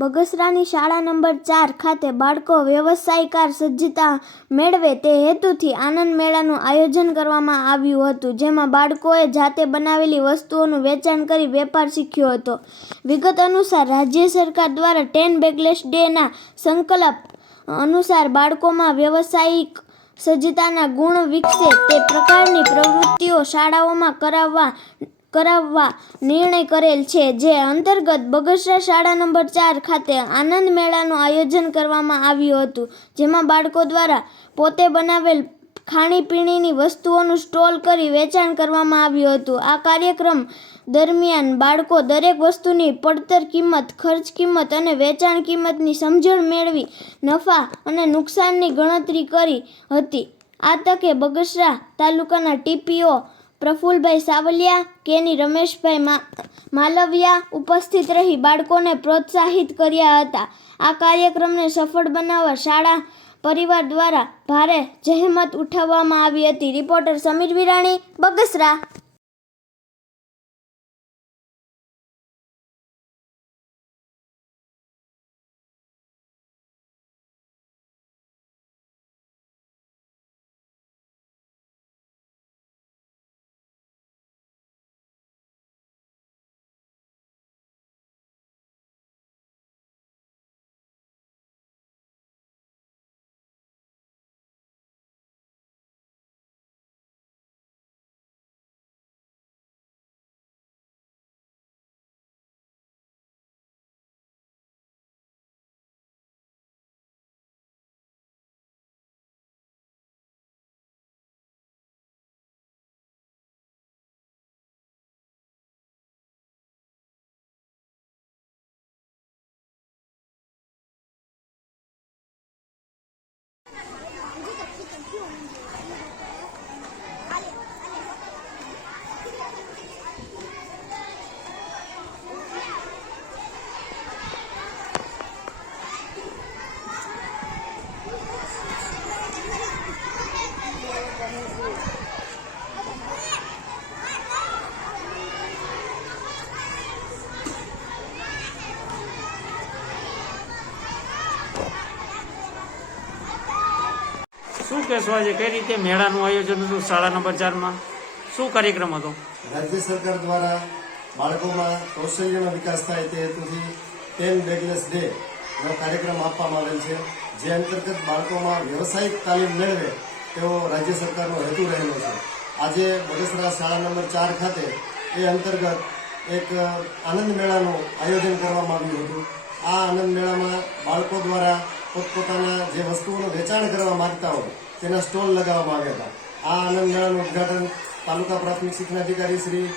બગસરાની શાળા નંબર 4 ખાતે બાળકો વ્યવસાયકાર સજ્જતા મેળવે તે હેતુથી આનંદ મેળાનું આયોજન કરવામાં આવ્યું હતું, જેમાં બાળકોએ જાતે બનાવેલી વસ્તુઓનું વેચાણ કરી વેપાર શીખ્યો હતો. વિગત અનુસાર રાજ્ય સરકાર દ્વારા 10 બેગલેસ ડેના સંકલ્પ અનુસાર બાળકોમાં વ્યવસાયિક સજ્જતાના ગુણ વિકસે તે પ્રકારની પ્રવૃત્તિઓ શાળાઓમાં કરાવવા નિર્ણય કરેલ છે. જે અંતર્ગત બગસરા શાળા નંબર 4 ખાતે આનંદ મેળાનું આયોજન કરવામાં આવ્યું હતું, જેમાં બાળકો દ્વારા પોતે બનાવેલ ખાણીપીણીની વસ્તુઓનું સ્ટોલ કરી વેચાણ કરવામાં આવ્યું હતું. આ કાર્યક્રમ દરમિયાન બાળકો દરેક વસ્તુની પડતર કિંમત, ખર્ચ કિંમત અને વેચાણ કિંમતની સમજણ મેળવી નફા અને નુકસાનની ગણતરી કરી હતી. આ તકે બગસરા તાલુકાના ટીપીઓ પ્રફુલભાઈ સાવલિયા, કેની રમેશભાઈ માલવિયા ઉપસ્થિત રહી બાળકોને પ્રોત્સાહિત કર્યા હતા. આ કાર્યક્રમને સફળ બનાવવા શાળા પરિવાર દ્વારા ભારે જહેમત ઉઠાવવામાં આવી હતી. રિપોર્ટર સમીર વિરાણી, બગસરા. શું કહેશો આજે કઈ રીતે મેળાનું આયોજન હતું શાળા નંબર 4 માં? શું કાર્યક્રમ હતો? રાજ્ય સરકાર દ્વારા બાળકોમાં કૌશલ્યનો વિકાસ થાય તે હેતુથી 10 બેગલેસ ડે નો કાર્યક્રમ આપવામાં આવેલ છે, જે અંતર્ગત બાળકોમાં વ્યવસાયિક તાલીમ મેળવે તેવો રાજ્ય સરકારનો હેતુ રહેલો છે. આજે બગસરા શાળા નંબર 4 ખાતે એ અંતર્ગત એક આનંદ મેળાનું આયોજન કરવામાં આવ્યું હતું. આ આનંદ મેળામાં બાળકો દ્વારા પોતપોતાના જે વસ્તુઓનું વેચાણ કરવા માંગતા હોય તેના સ્ટોલ લગાવવામાં આવ્યા હતા. આ આનંદ મેળાનું ઉદ્ઘાટન તાલુકા પ્રાથમિક શિક્ષણ અધિકારી શ્રી,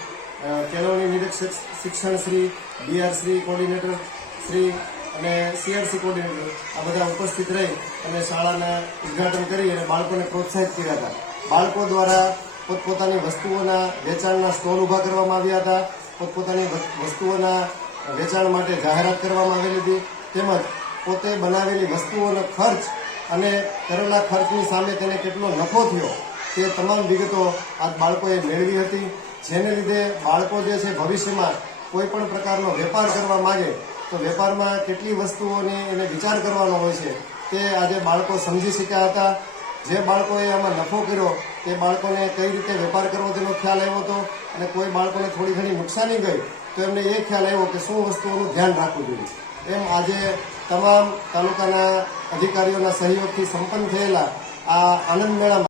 કેળવણી નિરીક્ષક શિક્ષણ શ્રી, બીઆર શ્રી, કોર્ડિનેટર શ્રી અને સીઆરસી કોર્ડિનેટર આ બધા ઉપસ્થિત રહી અને શાળાના ઉદ્ઘાટન કરી અને બાળકોને પ્રોત્સાહિત કર્યા હતા. બાળકો દ્વારા પોતપોતાની વસ્તુઓના વેચાણના સ્ટોલ ઊભા કરવામાં આવ્યા હતા. પોતપોતાની વસ્તુઓના વેચાણ માટે જાહેરાત કરવામાં આવેલી હતી, તેમજ પોતે બનાવેલી વસ્તુઓનો ખર્ચ અને કરેલા ખર્ચની સામે તેને કેટલો નફો થયો તે તમામ વિગતો આજ બાળકોએ મેળવી હતી. જેને લીધે બાળકો જે છે ભવિષ્યમાં કોઈ પણ પ્રકારનો વેપાર કરવા માંગે તો વેપારમાં કેટલી વસ્તુઓને એને વિચાર કરવાનો હોય છે તે આજે બાળકો સમજી શક્યા હતા. જે બાળકોએ આમાં નફો કર્યો તે બાળકોને કઈ રીતે વેપાર કરવો તેનો ખ્યાલ આવ્યો હતો અને કોઈ બાળકોને થોડી ઘણી નુકસાની ગઈ તો એમને એ ખ્યાલ આવ્યો કે શું વસ્તુઓનું ધ્યાન રાખવું જોઈએ. એમ આજે તમામ તાલુકાના અધિકારીઓના સહયોગથી સંપન્ન થયેલા આ આનંદ મેળામાં